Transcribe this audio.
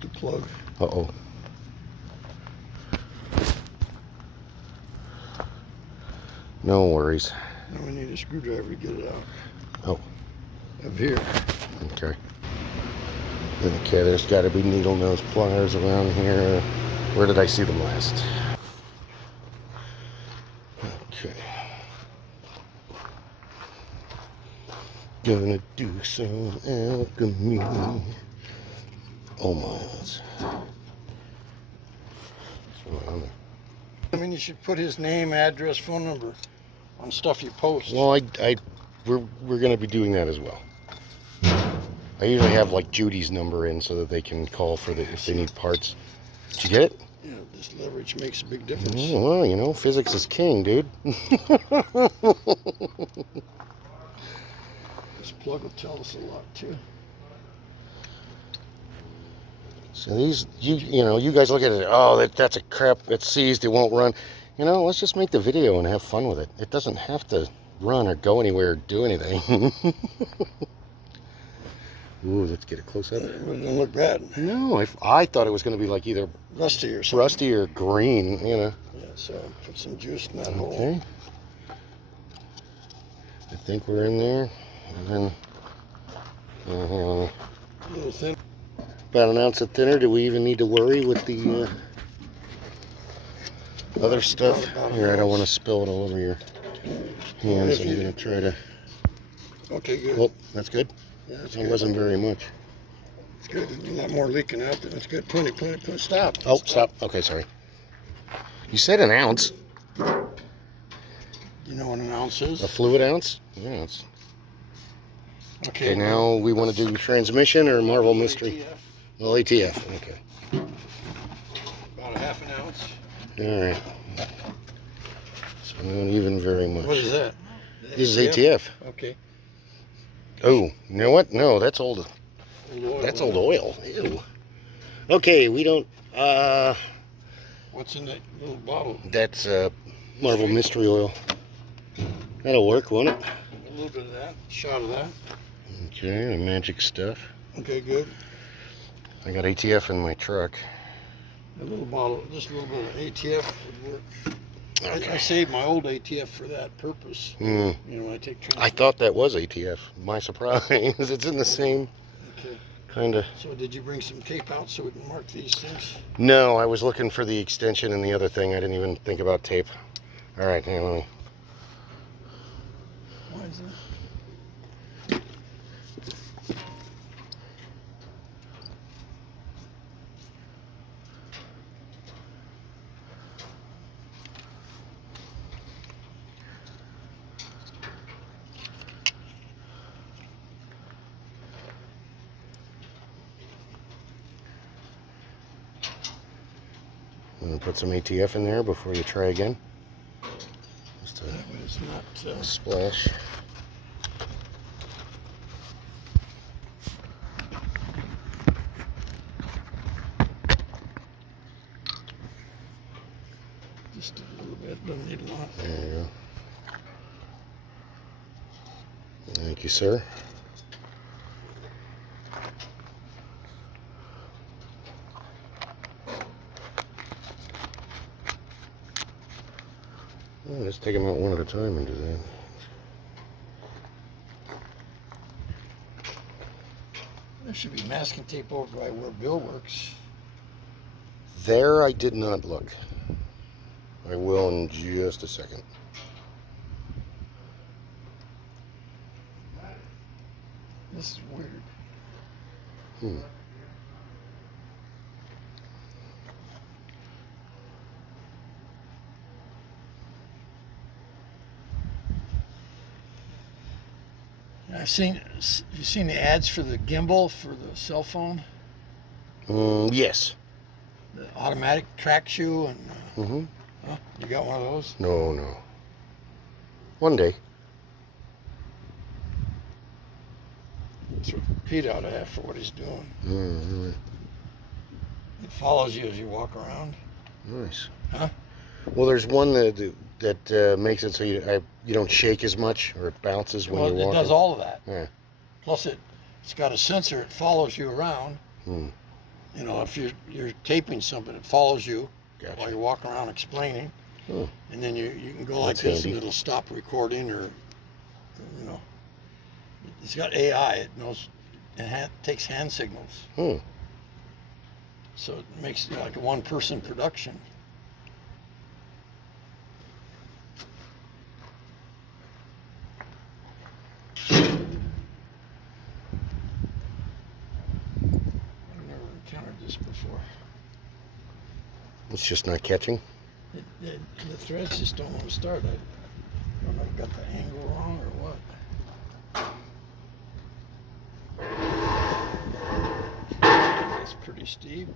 the plug. Uh-oh. No worries. Now we need a screwdriver to get it out. Oh. Up here. Okay. Okay, there's got to be needle nose pliers around here. Where did I see them last? Okay. Gonna do some alchemy. Oh my. What's going on there? I mean, you should put his name, address, phone number on stuff you post. Well, we're gonna be doing that as well. I usually have like Judy's number in so that they can call for if they need parts. Did you get it? Yeah, this leverage makes a big difference. Oh, well, you know, physics is king, dude. This plug will tell us a lot too. So these, you know, you guys look at it. Oh, that's a crap. It's seized. It won't run. You know, let's just make the video and have fun with it. It doesn't have to run or go anywhere or do anything. Ooh, let's get it close up. It doesn't look bad. No, I thought it was going to be like either Rusty or something. Rusty or green, you know. Yeah, so put some juice in that hole. Okay. I think we're in there. And then, A little thin. about an ounce of thinner. Do we even need to worry with the other stuff? Here, I don't want to spill it all over your hands. I'm going to try to... Okay, good. Well, that's good. Yeah, that's It good. wasn't very much. It's good. There's a lot more leaking out there. That's good. Plenty. Stop. Oh, stop. Okay, sorry. You said an ounce. You know what an ounce is? A fluid ounce? Yeah, it's... Okay, Okay, now we want to do transmission or Marvel Mystery? ATF, Well, ATF. Okay. about a half an ounce. All right. So not even very much. What is that? This is ATF. Okay. Oh, you know what? No, that's old. Old oil. That's old oil. Ew. Okay, we don't. What's in that little bottle? That's Marvel Mystery Oil. That'll work, won't it? A little bit of that. Shot of that. Okay, the magic stuff. Okay, good. I got ATF in my truck. A little bottle, just a little bit of ATF would work. Okay. I saved my old ATF for that purpose. Mm. You know, when I take transport. I thought that was ATF. My surprise. It's in the same Okay. kind of. So did you bring some tape out so we can mark these things? No, I was looking for the extension and the other thing. I didn't even think about tape. All right, hang on. Why is that? I'm gonna put some ATF in there before you try again. Just That way it's not. a splash. Just a little bit. Doesn't need a lot. There you go. Thank you, sir. Oh, let's take them out one at a time and do that. There should be masking tape over by where Bill works. There I did not look. I will in just a second. This is weird. Hmm. I've seen. You seen the ads for the gimbal for the cell phone? Yes. The automatic track shoe and. Mm-hmm. Huh? You got one of those? No, no. One day. That's what Pete ought to have for what he's doing. Mm-hmm. It follows you as you walk around. Nice. Huh? Well, there's one that makes it so you don't shake as much, or it bounces when Well, you're it walking. does all of that. Yeah. Plus, it's got a sensor. It follows you around. Hmm. You know, if you're taping something, it follows you Gotcha. while you're walking around explaining, Hmm. and then you can go like That's this, handy. and it'll stop recording, or you know, it's got AI. It knows and takes hand signals, Hmm. so it makes it like a one-person production. I've never encountered this before. It's just not catching. The threads just don't want to start. I don't know if I got the angle wrong or what. That's pretty steep.